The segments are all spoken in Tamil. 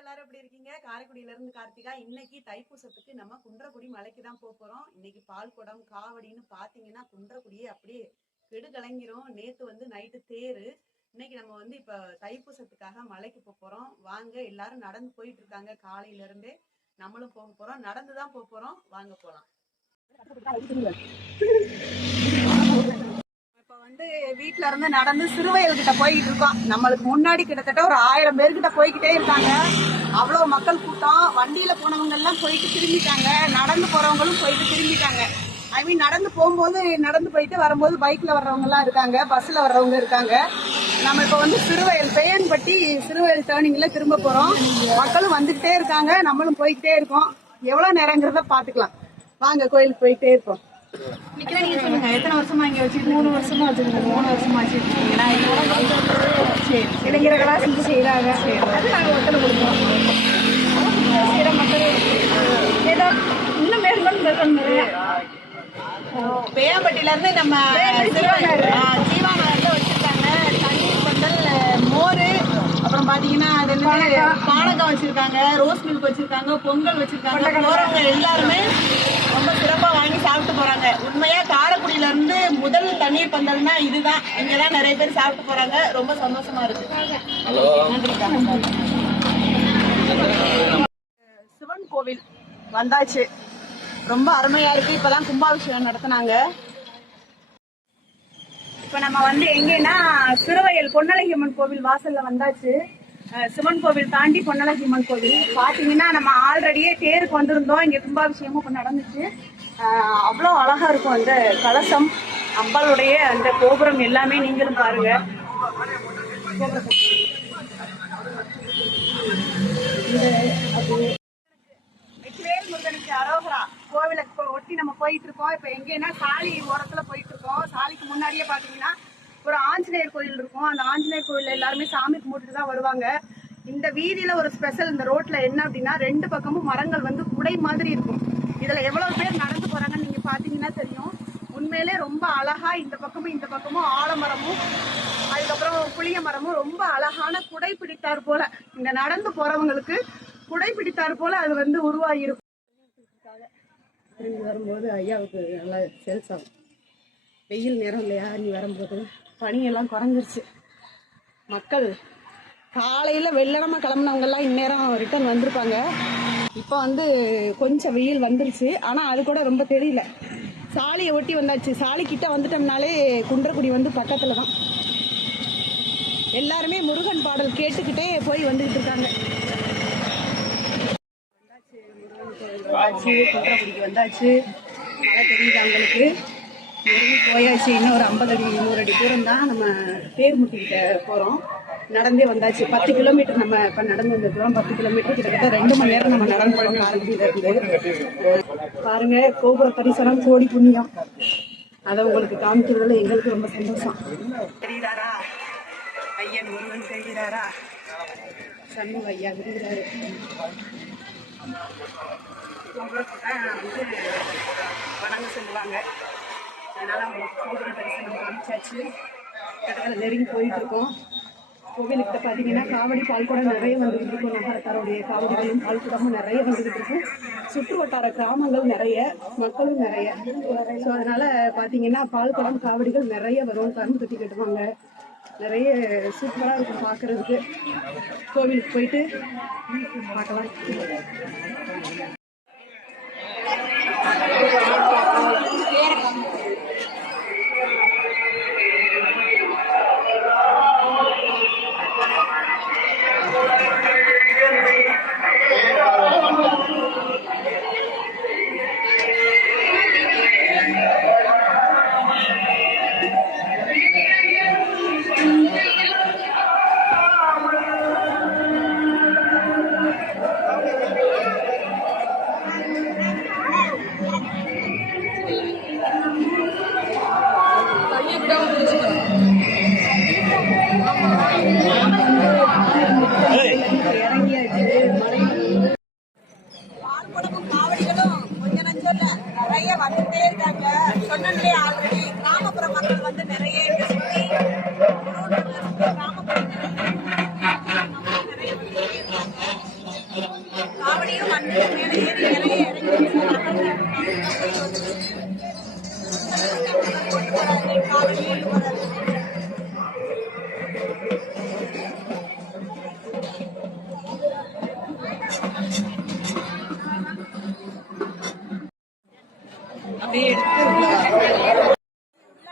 எல்லாரும் எப்படி இருக்கீங்க? காரைக்குடியில இருந்து கார்த்திகா. இன்னைக்கு தைப்பூசத்துக்கு நம்ம குன்றக்குடி மலைக்கு தான் போறோம். இன்னைக்கு பால் குடம் காவடின்னு பாத்தீங்கன்னா குன்றக்குடியே அப்படியே கெடு கலங்கிரும். நேத்து நைட்டு தேரு. இன்னைக்கு நம்ம இப்ப தைப்பூசத்துக்காக மலைக்கு போறோம். வாங்க, எல்லாரும் நடந்து போயிட்டு இருக்காங்க காலையில இருந்தே. நம்மளும் போக போறோம். நடந்துதான் போறோம். வாங்க போலாம். வீட்டுல இருந்து நடந்து சிறுவயல் கிட்ட போய்கிட்டு இருக்கோம். நம்மளுக்கு முன்னாடி கிட்டத்தட்ட ஒரு 1000 பேர்கிட்ட போய்கிட்டே இருக்காங்க. அவ்வளவு மக்கள் கூட்டம். வண்டியில போனவங்க எல்லாம் போயிட்டு திரும்பிட்டாங்க. நடந்து போறவங்களும் போயிட்டு திரும்பிட்டாங்க. ஐ மீன் நடந்து போகும்போது நடந்து போயிட்டு வரும்போது பைக்ல வர்றவங்க எல்லாம் இருக்காங்க, பஸ்ல வர்றவங்க இருக்காங்க. நம்ம இப்ப சிறுவயல் பெயன்பட்டி சிறுவயல் டேர்னிங்ல திரும்ப போறோம். மக்களும் வந்துகிட்டே இருக்காங்க, நம்மளும் போய்கிட்டே இருக்கோம். எவ்வளவு நேரங்கிறத பாத்துக்கலாம். வாங்க, கோயிலுக்கு போயிட்டே இருக்கோம். நீங்க சொல்லுங்க, எத்தனை வருஷமா இங்க வச்சுட்டு? 3 வருஷமா வச்சிருக்கோம். 3 வருஷமா வச்சிருக்கீங்களா? சரி, இளைஞர்களா செஞ்சு செய்யறாங்க. அது நாங்கள் ஒருத்தர் கொடுப்போம். சில மக்கள் ஏதோ இன்னும் மேற்கொண்டு பேயம்பட்டியில இருந்து நம்ம ஜீவானகர்ல வச்சிருக்காங்க. தண்ணீர் பந்தல், மோர், அப்புறம் பாத்தீங்கன்னா அது பானகம் வச்சிருக்காங்க, ரோஸ் மில்க் வச்சிருக்காங்க, பொங்கல் வச்சிருக்காங்க. போறவங்க எல்லாருமே ரொம்ப சிறப்பா வாங்கி சாப்பிட்டு போறாங்க. உண்மையா காரைக்குடியில இருந்து முதல் தண்ணீர் பந்தல்னா இதுதான். இங்கதான் நிறைய பேர் சாப்பிட்டு போறாங்க. ரொம்ப சந்தோஷமா இருக்கு. சிவன் கோவில் வந்தாச்சு. ரொம்ப அருமையா இருக்கு. இப்பதான் கும்பாபிஷேகம் நடத்தினாங்க. இப்ப நம்ம எங்கன்னா சிறுவயல் பொன்னழகி அம்மன் கோவில் வாசல்ல வந்தாச்சு. சிவன் கோவில் தாண்டி பொன்னழகி அம்மன் கோவில் பாத்தீங்கன்னா நம்ம ஆல்ரெடியே தேருக்கு வந்திருந்தோம். இங்க கும்பாபிஷேகமும் இப்ப நடந்துச்சு. அவ்வளோ அழகா இருக்கும் அந்த கலசம், அம்பாளுடைய அந்த கோபுரம் எல்லாமே. நீங்களும் பாருங்க. முருகனுக்கு அரோகரா. கோவிலை ஒட்டி நம்ம போயிட்டு இருக்கோம். இப்ப எங்கன்னா சாலி ஓரத்துல போயிட்டு இருக்கோம். சாலிக்கு முன்னாடியே பாத்தீங்கன்னா ஒரு ஆஞ்சநேயர் கோயில் இருக்கும். அந்த ஆஞ்சநேயர் கோயில்ல எல்லாருமே சாமி கும்பிட்டு தான் வருவாங்க. இந்த வீதியில ஒரு ஸ்பெஷல், இந்த ரோட்ல என்ன அப்படின்னா 2 பக்கமும் மரங்கள் குடை மாதிரி இருக்கும். இதுல எவ்வளவு பேர் நடந்து போறாங்கன்னு நீங்க பாத்தீங்கன்னா தெரியும். உண்மையிலே ரொம்ப அழகா இந்த பக்கமும் ஆலமரமும் அதுக்கப்புறம் புளிய மரமும் ரொம்ப அழகான குடை பிடித்தார் போல, இந்த நடந்து போறவங்களுக்கு குடை பிடித்தார் போல அது உருவாகி இருக்கும். திரும்பி வரும்போது ஐயாவுக்கு நல்லா சேல்ஸ் ஆகும். வெயில் நேரம் இல்லையா, நீ வரும்போது பனியெல்லாம் குறைஞ்சிருச்சு. மக்கள் காலையில் வெள்ளனமாக கிளம்புனவங்கெல்லாம் இந்நேரம் ரிட்டர்ன் வந்திருப்பாங்க. இப்போ கொஞ்சம் வெயில் வந்துருச்சு. ஆனால் அது கூட ரொம்ப தெரியல. சாலியை ஒட்டி வந்தாச்சு. சாலிக்கிட்ட வந்துட்டோம்னாலே குன்றக்குடி பக்கத்தில் தான். எல்லாருமே முருகன் பாடல் கேட்டுக்கிட்டே போய் வந்துக்கிட்டு இருக்காங்க. குன்றக்குடிக்கு வந்தாச்சு. மழை தெரியுது அவங்களுக்கு. போயாச்சு. இன்னும் ஒரு 50 அடி 100 அடி தூரம் தான். நம்ம தேர்முட்டிக்கிட்ட போகிறோம். நடந்தே வந்தாச்சு. 10 கிலோமீட்டர் நம்ம இப்போ நடந்து வந்துருக்கிறோம். 10 கிலோமீட்டர் கிட்டத்தட்ட 2 மணி நேரம் நம்ம நடந்து போகிறோம் காரைக்குடியில இருந்து. பாருங்க, கோபுர பரிசனம் கோடி புண்ணியம். அதை உங்களுக்கு காமிக்கிறதுல எங்களுக்கு ரொம்ப சந்தோஷம். தெரிகிறாரா ஐயன் முருகன்? தெரிகிறாரா? சண்முக ஐயா விருதுகிறாரு. வணங்க சொல்லுவாங்க. அதனால அவங்களுக்கு கோவில் தரிசனம் காமிச்சாச்சு. கிட்டத்தட்ட நெருங்கி போயிட்டு இருக்கோம். கோவிலுக்கிட்ட பார்த்தீங்கன்னா காவடி பால்குடம் நிறைய வந்துகிட்டு இருக்கும். நகரத்தாருடைய காவடிகளும் பால்குடமும் நிறைய வந்துகிட்டு இருக்கும். சுற்று வட்டார கிராமங்கள் நிறைய, மக்களும் நிறைய. ஸோ அதனால பார்த்தீங்கன்னா பால்குடம் காவடிகள் நிறைய வரும். கரும்பு கட்டி கட்டுவாங்க. நிறைய சூப்பராக இருக்கும் பார்க்கறதுக்கு. கோவிலுக்கு போயிட்டு பார்க்கலாம். காவடி கொண்டு வர்றது. அப்படியே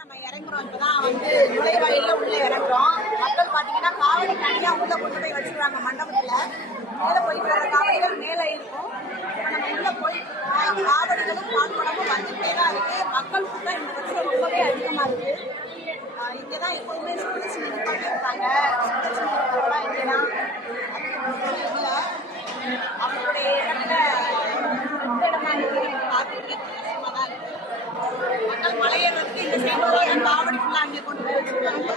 நம்ம இறங்குறோம். இப்பதான் நுழைவாயில உள்ள இறங்குறோம். மக்கள் பாத்தீங்கன்னா காவடி தனியா உள்ள கொண்டு போய் வச்சிருக்காங்க மண்டபத்துல. மேல போயிட்டு வர காவடிகள் மேல இருக்கும். நம்ம உள்ள போயிட்டு இருக்கோம். காவடிகளும் பால்குடமும் வந்துட்டே தான் இருக்கு. மக்கள் கூட்டம் இந்த வருஷம் ரொம்பவே அதிகமா இருக்கு. இங்கதான் எப்பவுமே சுடலட்சுமி நிப்பாட்டி இருக்காங்க. சுடலட்சுமி இங்கதான் அவங்களுடைய இடத்துல எந்த இடமா இருக்கு பார்த்துட்டு சும்மா தான் இருக்கு. மக்கள் மலையேறதுக்கு இந்த சைடோட காவடி ஃபுல்லா அங்கே கொண்டு போய் வச்சிருக்காங்க.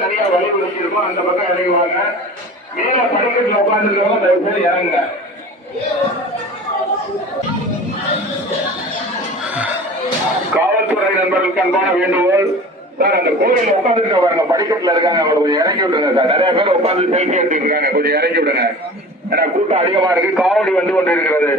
தனியா வழி ஒதுக்கிருக்கோம். அந்த பக்கம் இறங்குவாங்க. மேல படிக்கட்டுல உட்காந்துருக்கவங்க தயவு செய்து இறங்குங்க. காவல்துறை நண்பர்களுக்கு அன்பான வேண்டுகோள். சார், அந்த கோயில் உட்காந்துருக்க பாருங்க, படிக்கட்டுல இருக்காங்க, அவங்க கொஞ்சம் இறக்கி விட்டுருங்க சார். நிறைய பேர் உட்காந்து செல்ஃபி எடுத்துட்டு இருக்காங்க, கொஞ்சம் இறக்கி விடுங்க. ஏன்னா கூட்டம் அதிகமா இருக்கு, காவடி வந்து கொண்டு இருக்கிறது.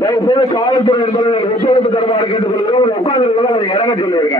தயவுசெய்து காவல்துறை என்பதை ஒத்துழைப்பு தருமாறு கேட்டுக்கொள்கிறோம். உட்கார்ந்து அதை இறங்க சொல்லிடுங்க.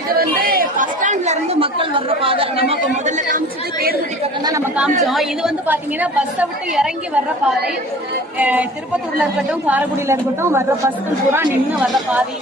இது வந்து பஸ் ஸ்டாண்ட்ல இருந்து மக்கள் வர்ற பாதை. நம்ம இப்ப முதல்ல காமிச்சது தேர்தல் பக்கம் தான் நம்ம காமிச்சோம். இது வந்து பாத்தீங்கன்னா பஸ்ஸை விட்டு இறங்கி வர்ற பாதை. திருப்பத்தூர்ல இருக்கட்டும், காரைக்குடியில இருக்கட்டும், வர்ற பஸ்கள் பூரா நின்று வர்ற பாதை.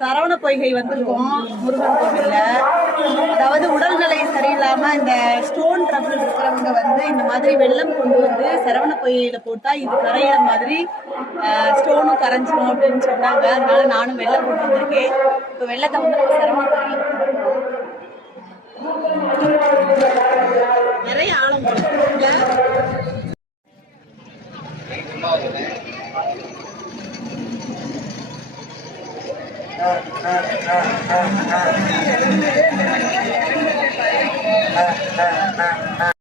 சரவண பொய்கை வந்திருக்கோம் முருகன் கோவில்ல. அதாவது உடல்நிலை சரியில்லாம இந்த ஸ்டோன் ட்ரபிள் இருக்கிறவங்க வந்து இந்த மாதிரி வெள்ளம் கொண்டு வந்து சரவண பொய்கையில போட்டா இது கரையிற மாதிரி ஸ்டோனும் கரைஞ்சிடும் அப்படின்னு சொன்னாங்க. அதனால நானும் வெள்ளம் கொண்டு வந்திருக்கேன். இப்போ வெள்ளத்தை வந்து சரவண பொய்கையில நிறைய ஆழம்